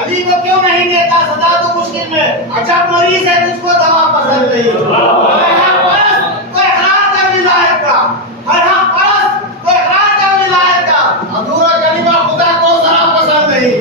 अली को क्यों नहीं देता सदा तू मुश्किल में? अच्छा मरीज है तुझको दवा पसंद नहीं। अधूरा कलिमा खुदा को जरा पसंद नहीं।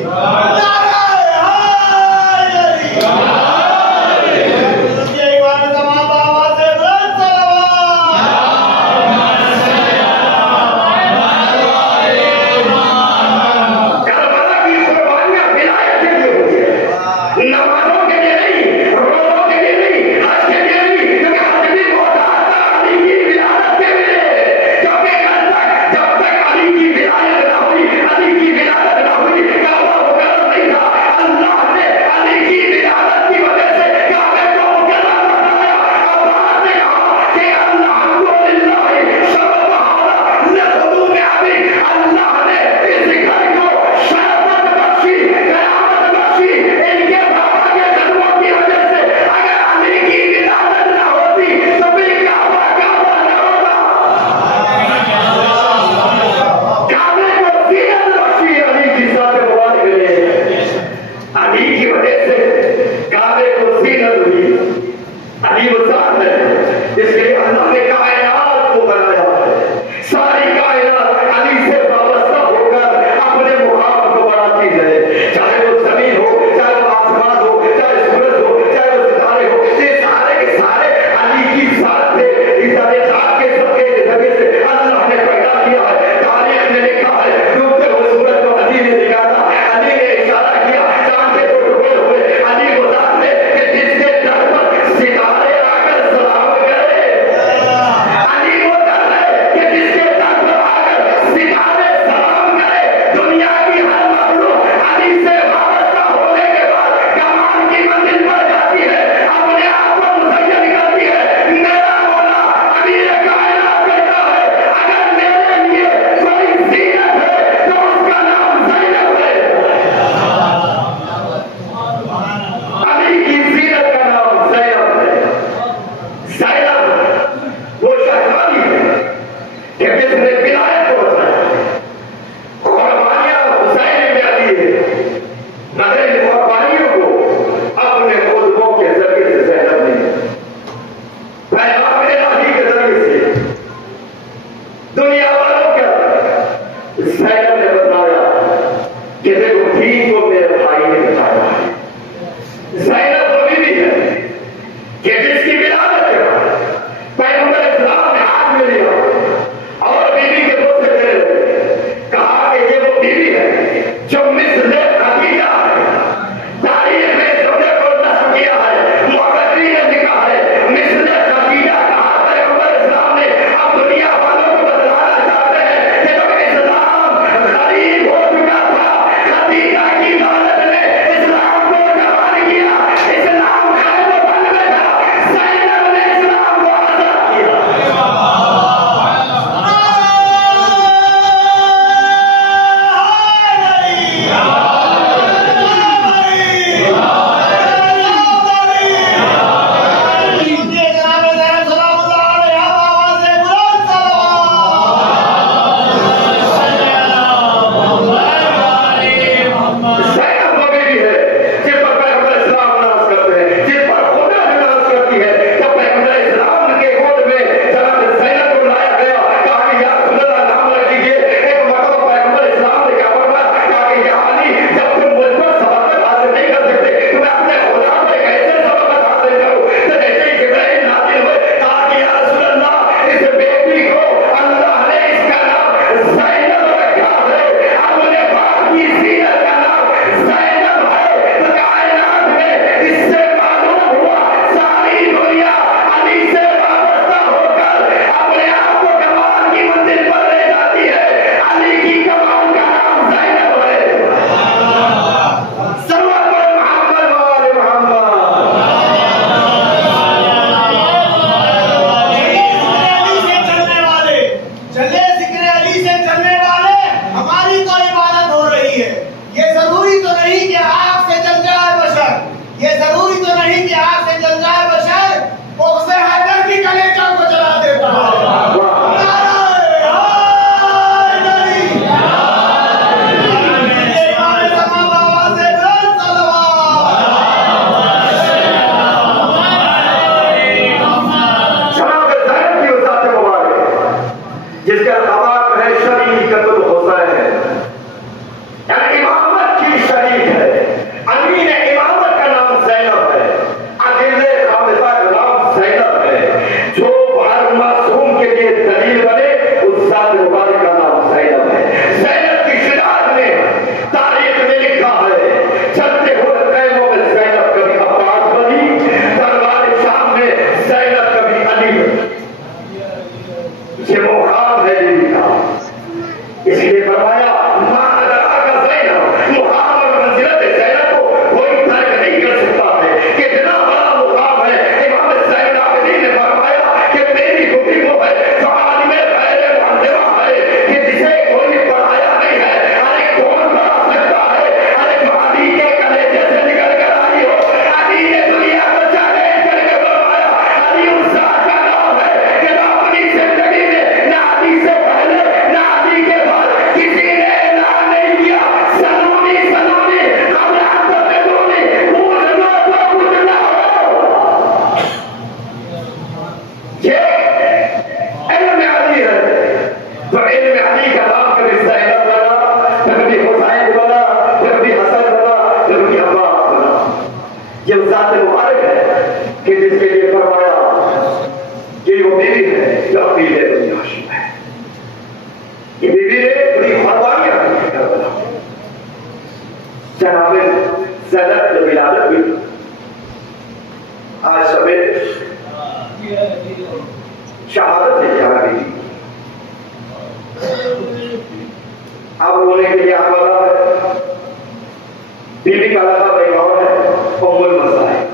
जनाब ज़ैनब की विलादत हुई। आज सवेरे शहादत से जा रही थी। अब रोने के लिए आने वाला है। बीवी का लगा बेगौर है, उम्मुल मसाइब।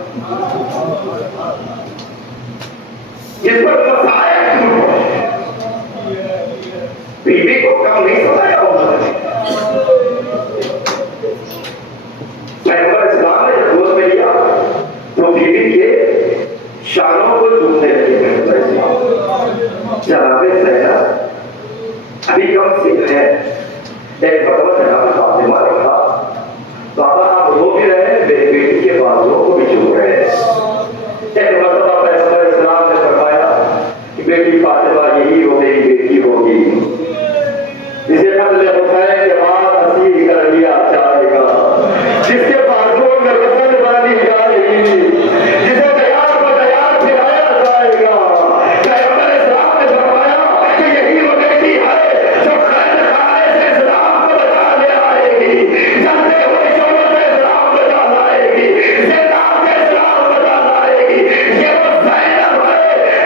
इस पर मसाइब क्यों है? बीवी को कम नहीं समझाया उन्होंने। पैगंबर इस्लाम ने जब गोद में लिया तो बीवी के शानों को चूमने लगे। पैगंबर इस्लाम जनाबे ज़ैनब अभी कम सिख है। एक मरतबा जनाब फातिमा ने कहा, बाबा आप रो भी रहे हैं, मेरी बेटी के बाजुओं को भी चूम रहे हैं। एक मरतबा पैगंबर इस्लाम ने फरमाया कि बेटी फातिमा यही वो मेरी बेटी होगी जिसे कत्ल हुसैन के बाद हंसी कर लिया जाएगा, जिसके बाजुओं में रस्म बांधी जाएगी, जिसे तैयार बतैयार फिराया जाएगा। पैगंबर इस्लाम ने फरमाया कि यही वो बेटी है जो खैर खाए से इस्लाम को बचा ले आएगी, जलते हुए शोरों से इस्लाम बचा लाएगी, जिंदा से इस्लाम बचा लाएगी। ये वो ज़ैनब है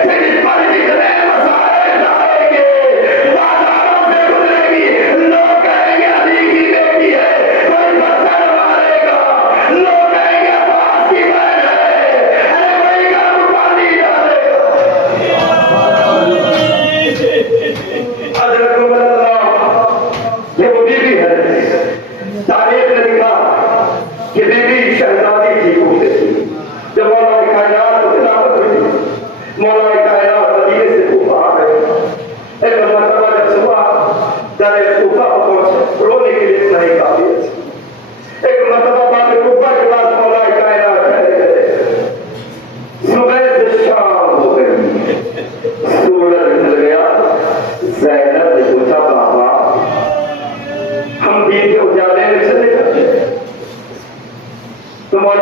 जिस पर जितने मसाइल लाएंगे, बाजारों से गुजरेगी, लोग कहेंगे अली की बेटी है, कोई पत्थर मारेगा, लोग कहेंगे अब्बास की बहन है, अरे कोई गर्म पानी डालेगा। हज़रत उमर अल्लाह ये वो बीवी है। तारीख ने लिखा कि बीवी शहजादी थी, खूबे थी। जब मौला कायनात को खिलाफत हुई, मौला कायनात मदीने से कूफा आ गए। एक मरतबा जब सुबह दरे कूफा पर पहुंचे, रोने के लिए नहीं काफी। एक मरतबा बाद कूफा के बाद मौला कायनात ठहरे गए। सुबह से शाम हो गई, सूरज ढल गया। ज़ैनब ने पूछा, बाबा हम दिन के उजाले में चले जाते तो मौला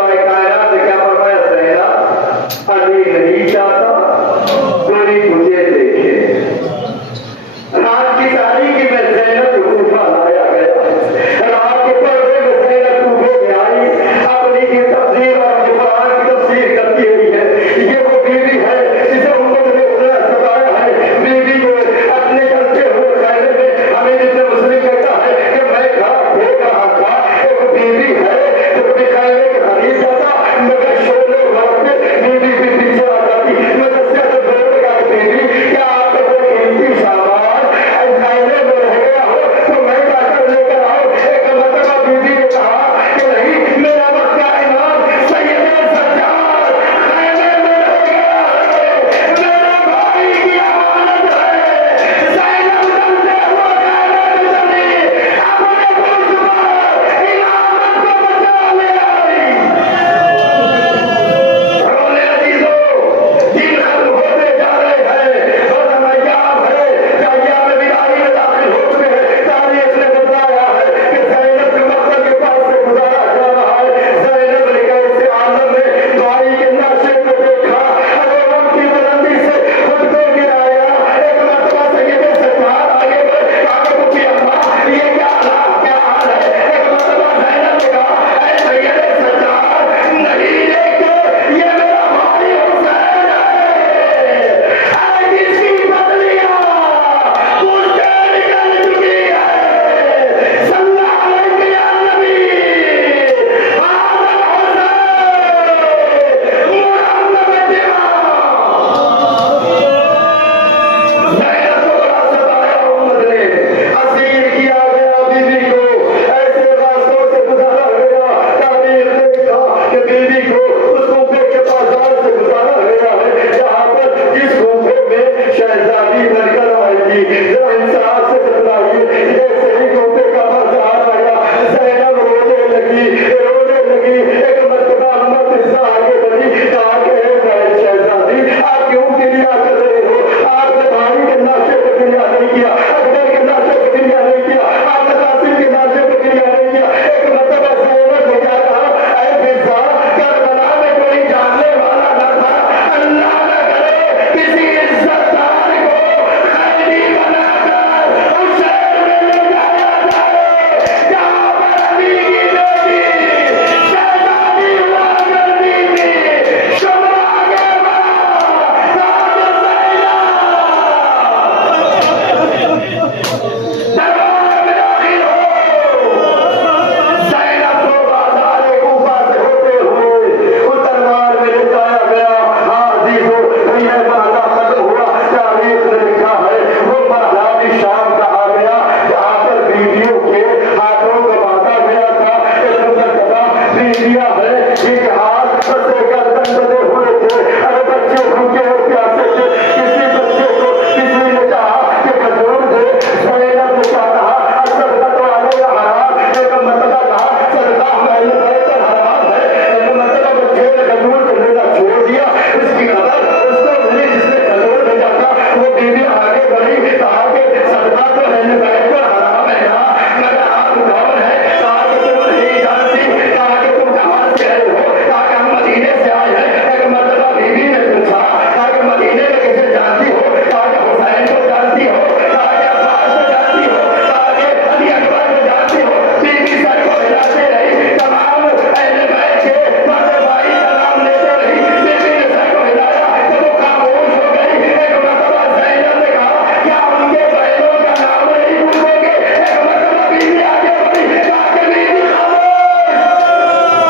पी दिया है। एक हाथ फंसे गर्दन बंधे हुए थे, अरे बच्चे भूखे और प्यासे थे। किसी बच्चे को किसी ने कहा कि खजूर दे, ज़ैनब ने क्या कहा, सदका तो आने हराम। एक मतलब कहा सदका मैंने बैठकर हराम है, एक मतलब बच्चे ने खजूर देना छोड़ दिया। इसकी खबर उसको मिली जिसने खजूर भेजा था। वो बीवी आगे बढ़ी, कहा कि सदका तो मैंने बैठकर हराम है ना। मगर आप कौन है? कहा कि तुम नहीं जानती। कहा कि तुम कहाँ से आए हो? कहा कि हम मदीने से आए हैं। एक मर्तबा बीवी ने पूछा, कहा कि मदीने में किसे जानती हो? कहा कि हुसैन को जानती हो? कहा कि अब्बास को जानती हो? कहा कि अली अकबर को जानती हो? बीवी सर को हिलाते रही, तमाम अहले बैत के फातिमा भाई का नाम लेते रही। बीवी ने सर को हिलाया तो वो खामोश हो गई। एक मर्तबा ज़ैनब ने कहा, क्या उनके बैलों का नाम नहीं पूछोगे? एक मर्तबा बीवी आगे बढ़ी, कहा कि बीवी खामोश,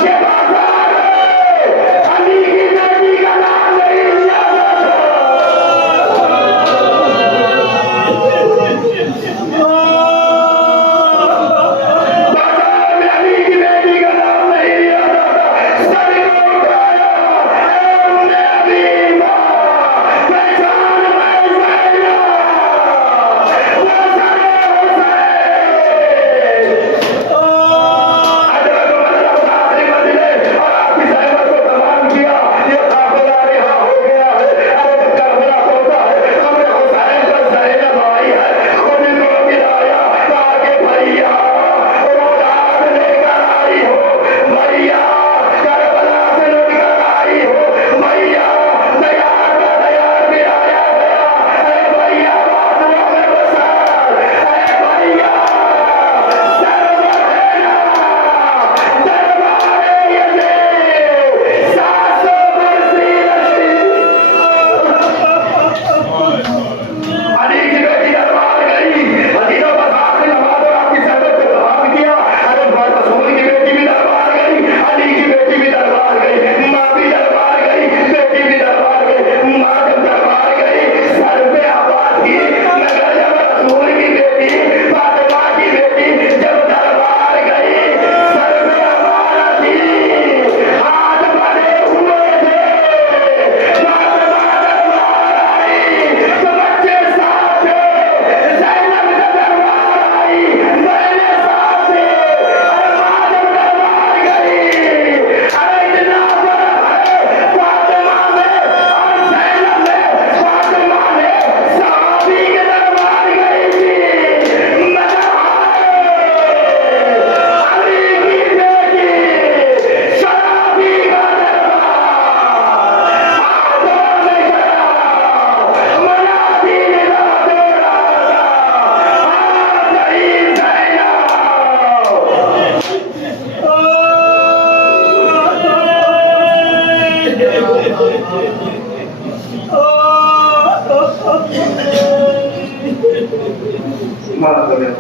ये बाजार है, अली की बेटी का नाम नहीं लिया जाता। बाजार में अली की बेटी का नाम नहीं लिया जाता। सर को उठाया, ऐ उम्मे हबीबा, पहचान मैं ज़ैनब, वो सरे हुसैन। आखिरी मंजिले और आपकी ज़ैनब को तमाम किया। ये काफिला रिहा हो गया है। अरे जब करबला पहुंचा है, हमने हुसैन पर ज़ैनब आई है। खुद को गिराया, कहा कि भैया औलाद लेकर आई हो, भैया करबला से लौटकर आई हो, भैया दया का दया गिराया गया। अरे भैया बाजुओं में बसार, अरे भैया सरवर है ना, दरबारे यज़ीद, 700 बरसी रशीद। अली की बेटी दरबार गई, मदीना बाजार में नमाज और आपकी ज़ैनब को तमाम किया। अरे रसूल की बेटी भी दरबार गई, अली की बेटी भी दरबार गई, माँ भी दरबार गई, बेटी भी दरबार गई। माँ जब दरबार गई, सर पे आवाज थी, मगर जब रसूल की बेटी फातिमा की बेटी जब दरबार गई, सर पे आवाज थी, हाथ बने हुए थे। फातिमा दरबार आई तो बच्चे साथ थे, ज़ैनब जब दरबार आई बहने साथ थे। अरे माँ जब दरबार गई, अरे इतना फर्क है फातिमा में और ज़ैनब में। फातिमा ने सहाबी के दरबार गई थी, मगर अली की बेटी शराबी का दरबार हाथों में शराब, मनाती निगाह दे रहा था। सही ज़ैनब। माफ करें।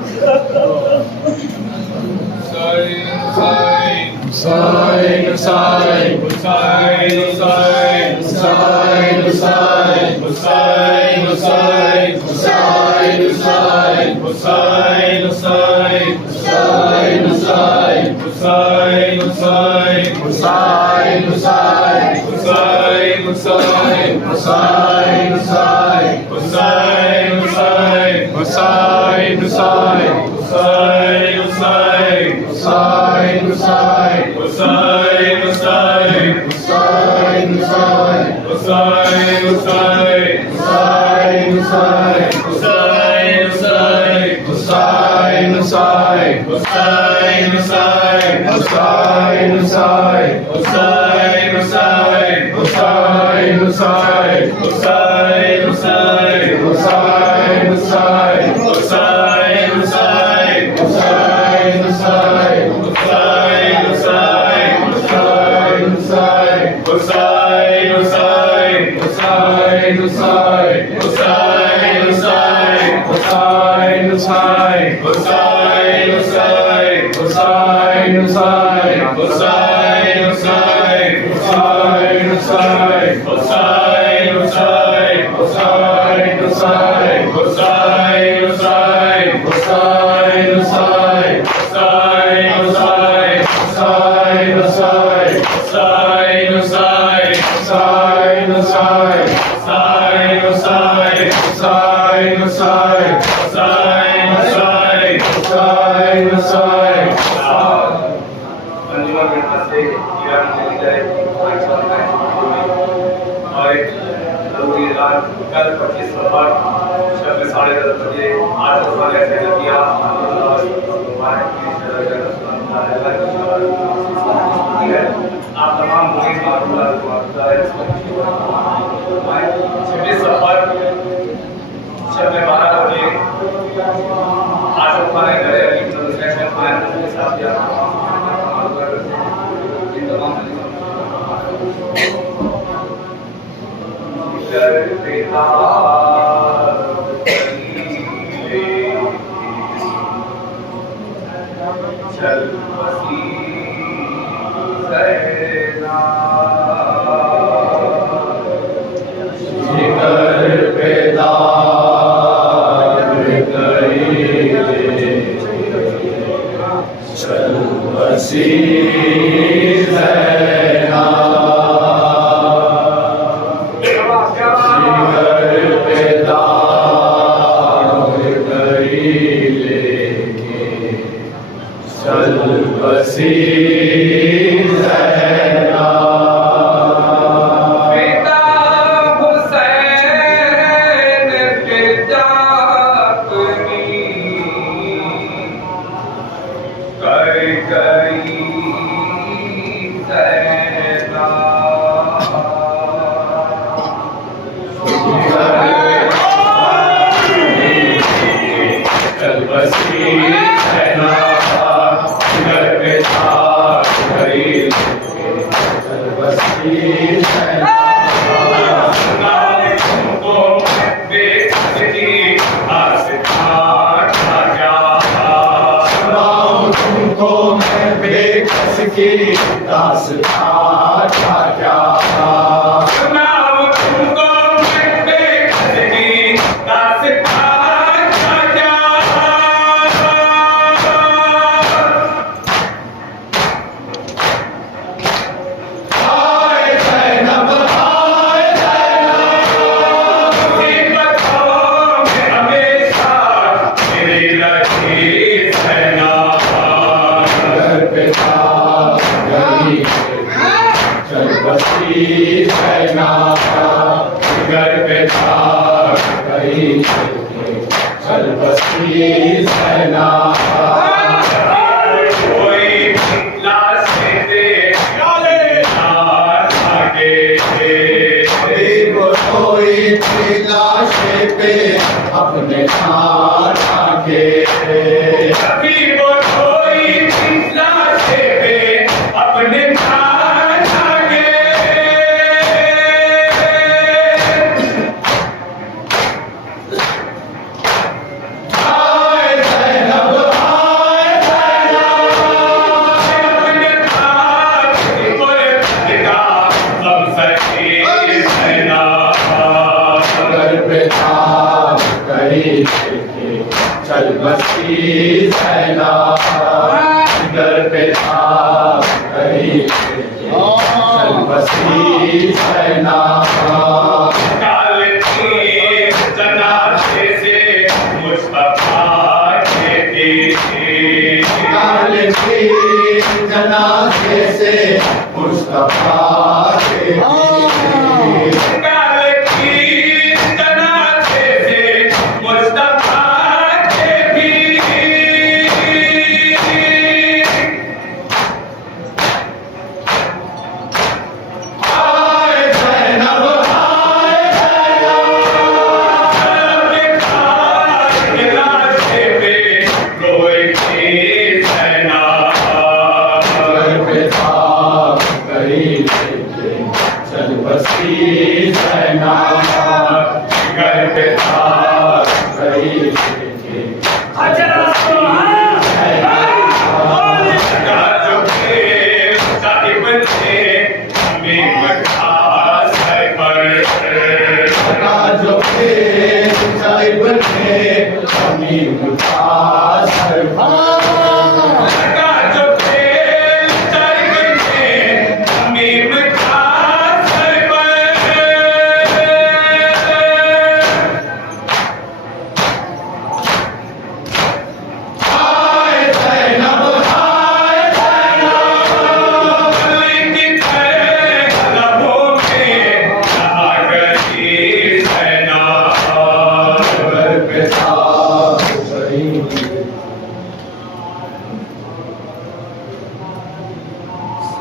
Hussain, Hussain, Hussain, Hussain. कल 25 नवंबर शब 10:30 बजे आज ऐसे किया आप तमाम मुझे 26 सफर शब 12 बजे आज खाने गए के साथ चल बसी अपने आके चल बसी सेना घर पे चल बसी सेना काल की जनाजे से मुस्तफा के काल की जनाजे से मुस्तफा के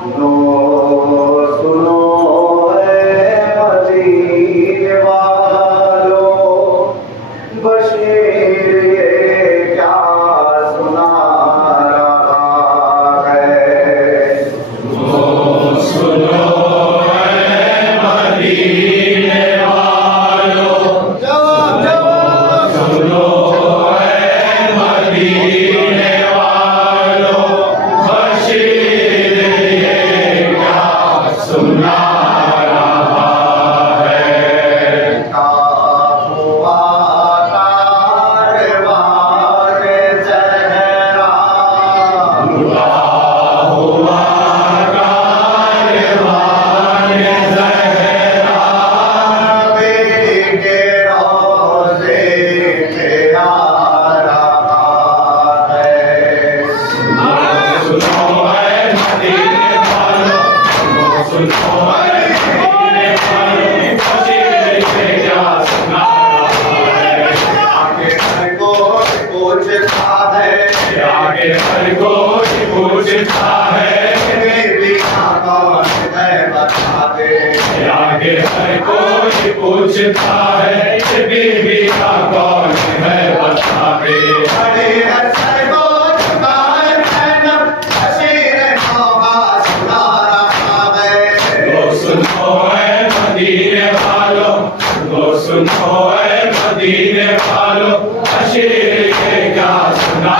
सुनो सुनो ऐ मदीने वालों, बशीर ये क्या सुना रहा है। सुनो ऐ मदीने वालों, सुनो ऐ मदीने वालों, बशीर ये क्या सुना रहा है। का हुआ कारवान ज़हरा, हुआ कारवान ज़हरा, बेटी के रोज़े पे आ रहा है। सुनो ऐ मदीने वालों, सुनो ऐ मदीने वालों, बशीर ये क्या सुना रहा है। आगे हर कोई पूछता है, आगे हर कोई पूछता है, बीबी का कौन है बता दे। आगे हर कोई पूछता है, कि बीबी का कौन है बता दे। बड़े अरसे को चुका है ज़ैनब, बशीर मौका सुना रहा है। लो सुनो ऐ मदीने वालों, लो सुनो ऐ मदीने वालों, बशीर ये क्या सुना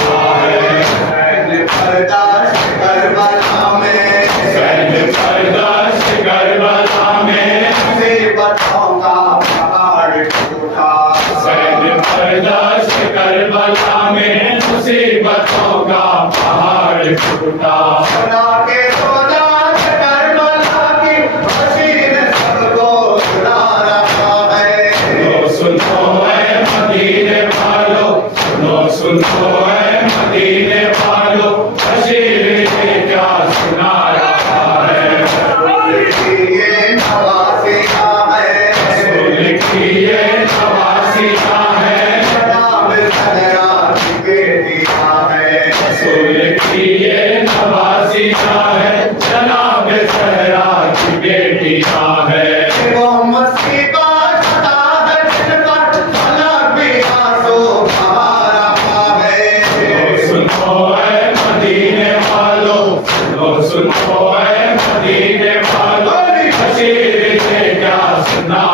रहा है। सैन्य बर्दाश्त करबला में, सैन्य बर्दाश्त करबला में, मुसीबतों का पहाड़ टूटा। सैन्य बर्दाश्त करबला में, मुसीबतों का पहाड़ टूटा। सुना के रोजात करबला की, बशीर सबको सुना रहा है। लो सुनो ऐ मदीने वालों, सुनो सुनो ऐ मदीने वालों, बशीर ये क्या सुना रहा है। ये नवासिया है, रसूल की ये नवासिया है, जनाब ज़हरा की बेटियां है। रसूल की ये नवासिया है, जनाब ज़हरा की बेटियां है। वो मुसीबत सदा है जिन पर, फलक भी आंसू बहा रहा है। सुनो ऐ मदीने वालों, सुनो ऐ मदीने वालों, बशीर ये क्या सुना